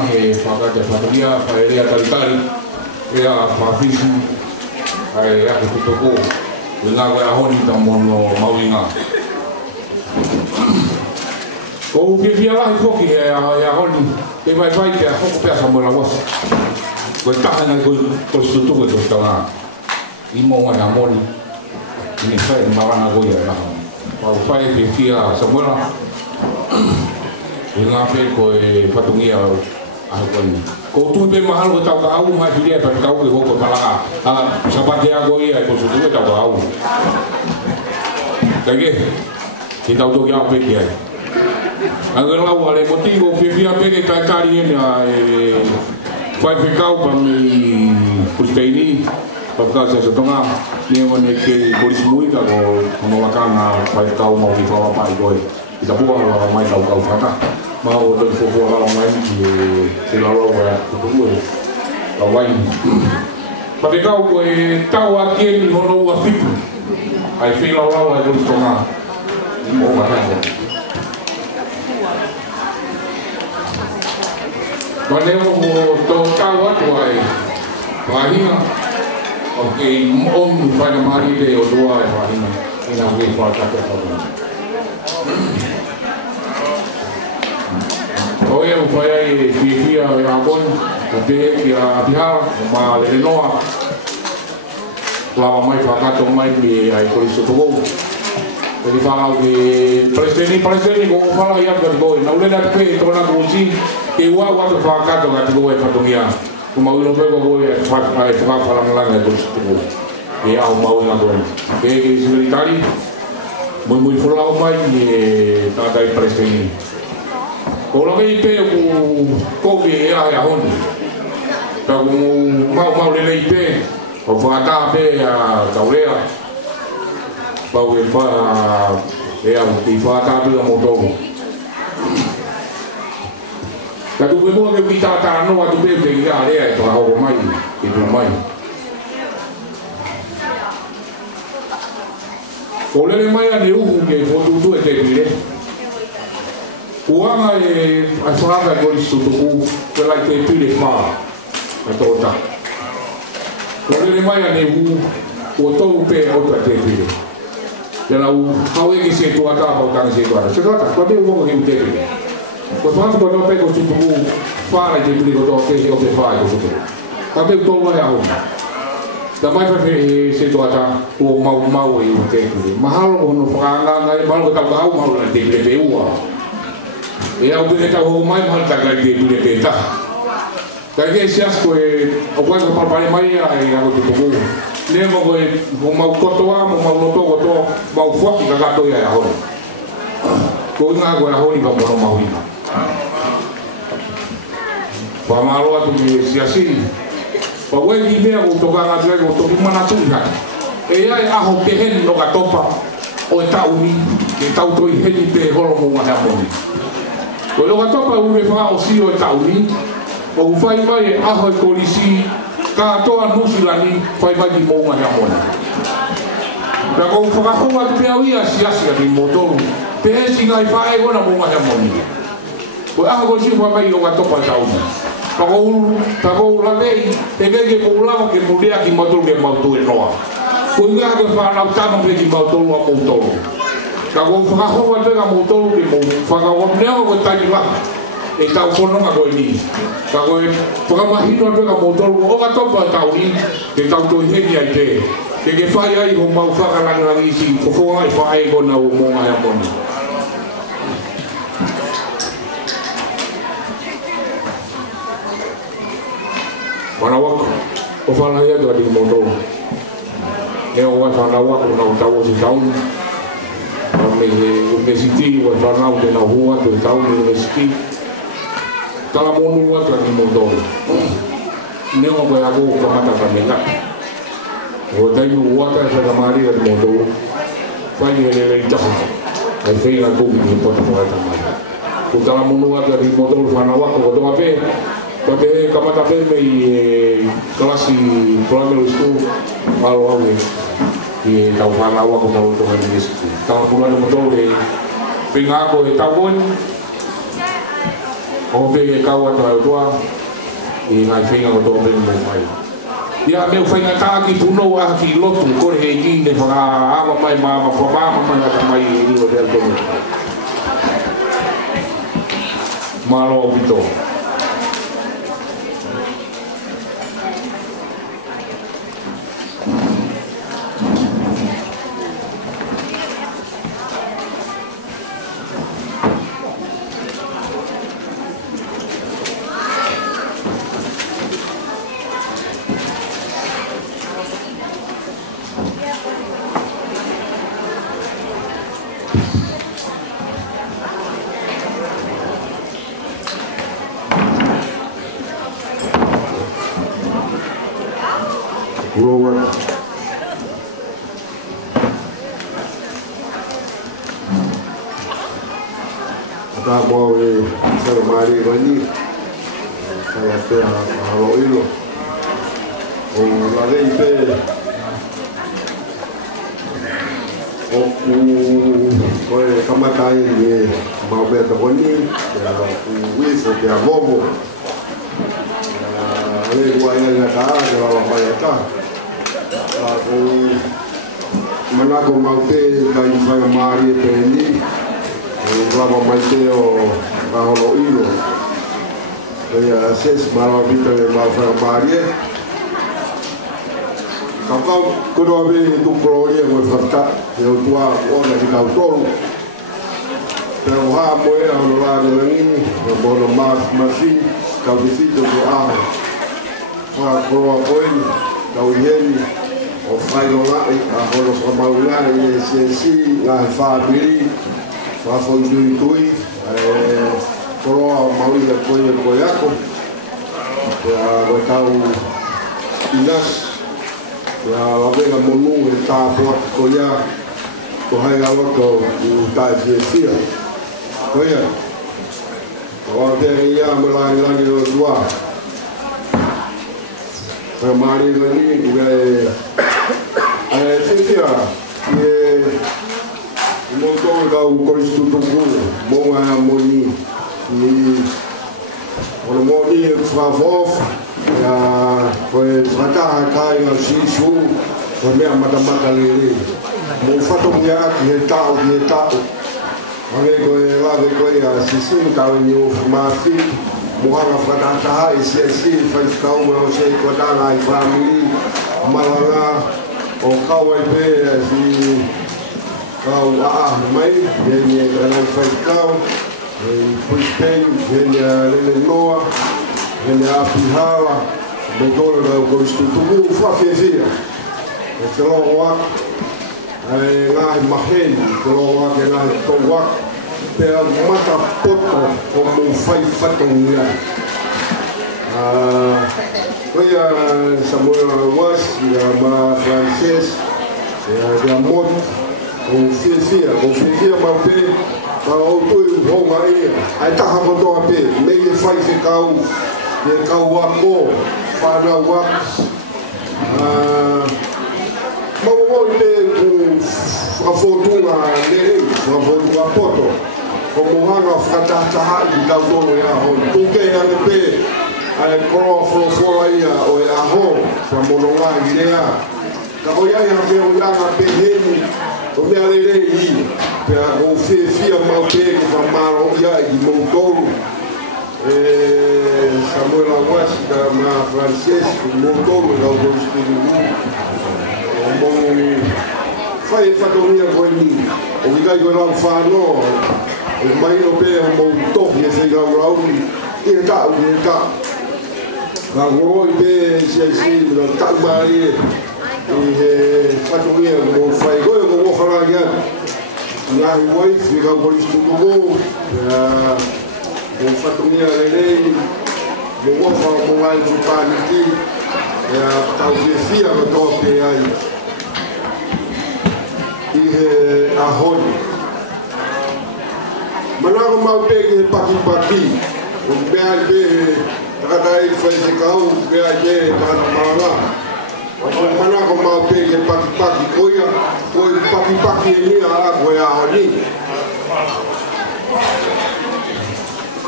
Maunga he whakata whaturia, whae rea taritari, rea whawhisi, ai ake kutoko, e ngā koe ahoni ta mono mauinga. Ko whiwhia lahi whoki he ahoni, e mai whai te a hoko pēa sa mola wasa. Koe tahanga koe stutuko e tosta ngā. I monga e amoni, i ne whai marana koe e naha. Pau whai e whiwhia sa mola, e ngā pē koe whatungia ahe koe ni. Ko tui pe mahalo e tau ka au, mai whiria e whakau ke hoko palanga. Sa pate a koe e ko stutuko e tau ka au. Kaike, ki tau toki au peki ai. Aga lau ale motivo whiwhia peke tai tari ene a whai whikau pa mi kusteini, pa whikau se satonga, ni wane ke polisi muika ko wakana whai whikau mau ki whawapai koe. I ta pua la mai tau kau whaka. Ma o toi fofua lau mai ki te lau e kutungu e lau wai. Pa te kau koe tau a kieni hono ua whipu. Ai whi lau e polisi tonga. O matango. Maneo mo tō tau atu ai wahina o kei onu whaina marire o doa e wahina ina kei whakate whakana. O ea u whai ai e whiwhia e Hakoni o te ki a Pihara o ma le noa lawa mai whakato mai ki ai Koriso Tokou. Jadi whakau ki Palestini ko whala i atu kati koe. Na ulena te pe tōna kuusi e ua watu whakato kati koe whatongia. Ko mauino peko koe e whakawharangalanga e Koriso Tokou. E au mauina koe. Ke ki Sivilitari mui whulau mai e tātai Palestini. Ko laka i pe ku koke e ahe ahoni. Ta ku mau lele i pe o whakata pe a taurea. Pau e wha e au ki whakata pe a motogu. Ka tu pe mua ke ki tātara noa tu pe ke ki a rea e toa hoko mai e tu mai. Ko lele mai a ne uhu ke whotutu e te pire. Uanga e a whanaka e Koriso Tokou ke lai te pire whaa a tōta. Ko lele mai a ne uhu o tōru pe o te pire. Te lau hau eke se tuata pau tanga se tuata. Se tuata, kua te uongo ke u te pire. Ko whanaka kua tō pe Koriso Tokou whāra i te pire ko tō te o te whaa e Koriso Tokou. Ka te utolu ai ahona. Ta mai whawhi se tuata o mau e u te pire. Mahalo hono whakanganga e mahalo ka tau ka au mahalo na te pire pe ua. E au pene tau hou mai mahalo taka i te pire pe taha. Ka ke se asko e o koe ka palpare mai a e ako te Tokou. Ne mo koe mo mau kotoa, mo mau loto kotoa, mau whaki ka kato ia e ahoni. Ko inga koe ahoni ka mono mauina. Pa malo atu ki siasiri. Pa wei ki mea ko toka ngā tuai ko toki mana tui haki. E ai aho ke heni no ka topa o e tau ni, ke tau toi heni pe holo mo ngā hea moni. Ko lo ka topa ure wha o si o e tau ni, o uwhai mai e aho e kolisi ka toa nusilani whai mai ki mo ngā hea moni. Ka ko whakahonga te pia uia siasi ka ki motoru, pe hesi ngai whae gona mo ngā hea moni. Ko aho kolisi whai mai o ka topa e tau ni. Tako lalei, te keke poulama ke mulea ki mautolu ke mautu e noa. Ko inga ke whanau tama pe ki mautolu a mautolu. Tako whakahonga te ka mautolu ke mou, whakawapneo ko taiki laka, e tau whanonga koe ni. Tako e whakamahino te ka mautolu, o ka topa e tau ni, ke tau toi heni ai te. Ke whai ai ho mau whakarangi isi, whawhonga i whae kona o monga hea moni. Wanawako, o whana ia tua tiki moto. E o wai whanawako na o tau o si tauni. Me siti, o whanau te na hua, te tauni me siti. Tala monu ua tua tiki moto. Neo koe ako o whamata ka me ngati. O tainu ua ta whakamari a tiki moto. Whai ni ele rei tahu. Ai whainga kuki ni pota whakata mai. Ko tala monu ua tua tiki moto whanawako o toa pe. Ko te kamata pe mei klasi primary school malo au e tau whanau ako mau toka ni esi. Tau pulani motor e pinga ako e tau koe. o pe ka wa to tua e ngai whenga o tō pe mo mai ia meu whenga tā ki puno a ki lotu kore he ki ne whaka awa mai mama whamama mai ata mai e rio rea tono malo o pito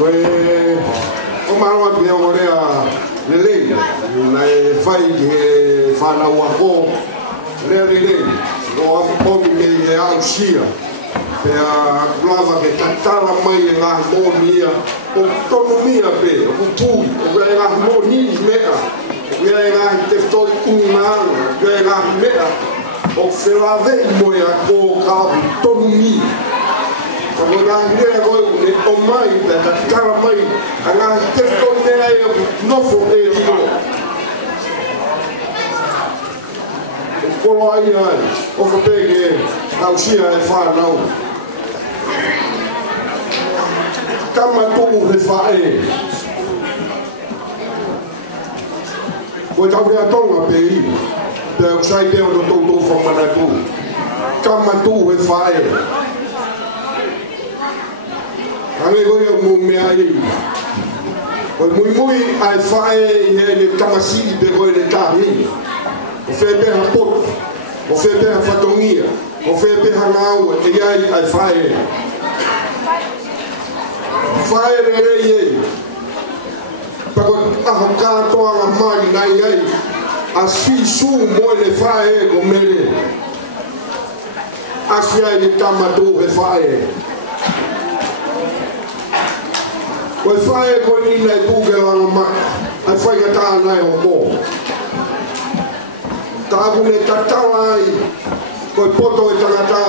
O maro ki o rea lele na e fai ke fa na wa ko lele o a me e ausia pe a plava ke tatara mai la harmonia o autonomia pe o tu o la harmonia mea o la te sto una la mea o se la ve mo ya ko ka autonomia o la idea ko o mai pe tatara mai ana te sto mea no fo e ro ko ai o ko pe ke ausia e fa não kama tu he fae o tau rea tonga pe i pe o sai pe o to whamana tu kama tu he fae ame goi o mu mea i o mui ai fae i he le kamasi i pe goi le tahi o fe pe ha pot o fe pe ha whatongia o fe pe ha ngau e iai ai fae fae re ye pako aho katoa nga mai nai ai a si su mo le fae ko mele asia i tamatu he fae ko fae ko ni nai puke langa mai ai fae ka taa nai o mo tāpune tatawai ko poto e tangata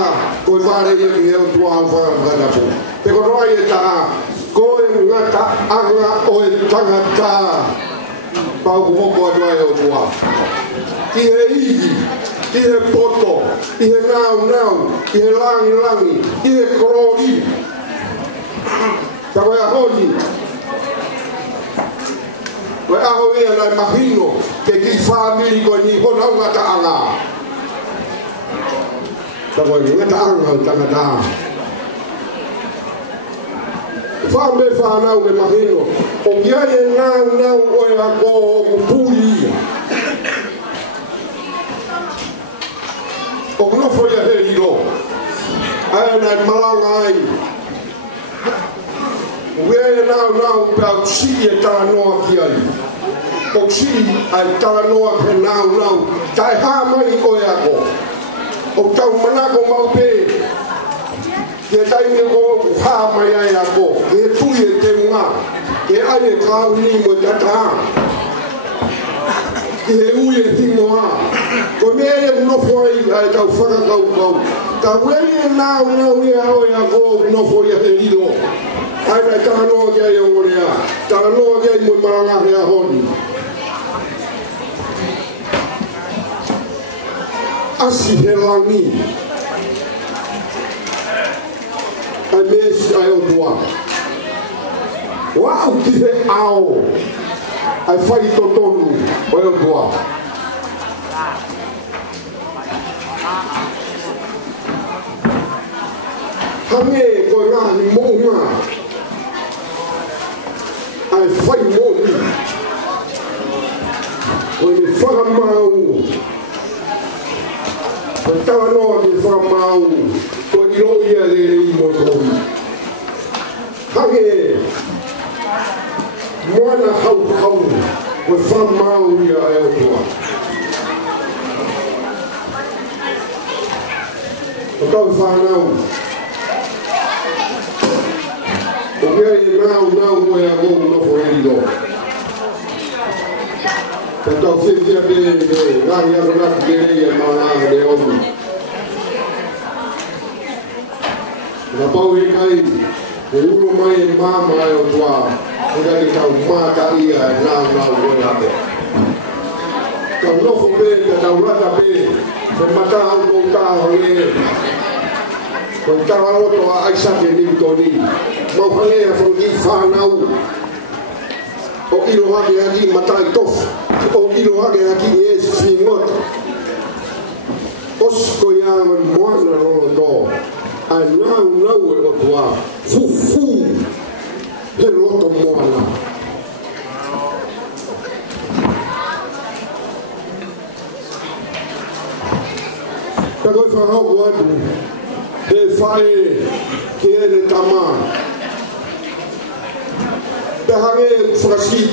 ko vare ye ki heu tua au whakatapu te ko roi e taa ko e ngata anga o e tangata pau hoko atua e o tua ki he ihi ki he poto ki he nau ki he langi ki he korori ta koe a honi koe aho ia nai mahino ke ki whamiri koe ni hona ngata anga ta koe ngata anga o tangata whame whanau me mahino o kia e ngau oe a ko o puri o nofo ia he iro ae nai malanga ai Wea e nau pe au si e tala noa ki ai. O si ai tala noa pe nau. Tai hā mai koe ako. O tau manako mau pe. Ke tai me ko hā mai ai ako. Ke tui e te unga. Ke ai e kau ni mo tata. Ke he ui e tingoa. Ko mea e unofo ai tau whakakau. Ta wea e nau e ao e ako unofo i a he riro. Ai mai tānoa kia i ongorea, tānoa kia i mui maranga hea honi. Asi he langi. Ai mesi ai o tua. Wau ki he ao. Ai whai totonu o o tua. Hange koe ngāni mounga. Ai whai mōni o i whakamau o tawa noa ki whakamau o i roi a lere i mo tohi hange moana hau o whakamau i a eo toa o tau whanau o mea i nau moe a gōu nofo e ilo. Ka tau whiawhia pe ngahi ako naki ke rei e maanga de onu. Ka pau e kai, e ulo mai e mama e o tua, e kai tau mata ia e nau moe ate. Tau nofo pe, ka tau rata pe, pe mata au kou tāho e. Ko tawa roto a aisake ni toni. Mau hale a whangi whanau. O ilo hake haki matai tof. O ilo hake haki yes whingot. Osko iawa moana rono to. Ai nau e o tua. Fufu. He roto moana. Ta koe whanau atu. He whae ki ere tama. hange frasi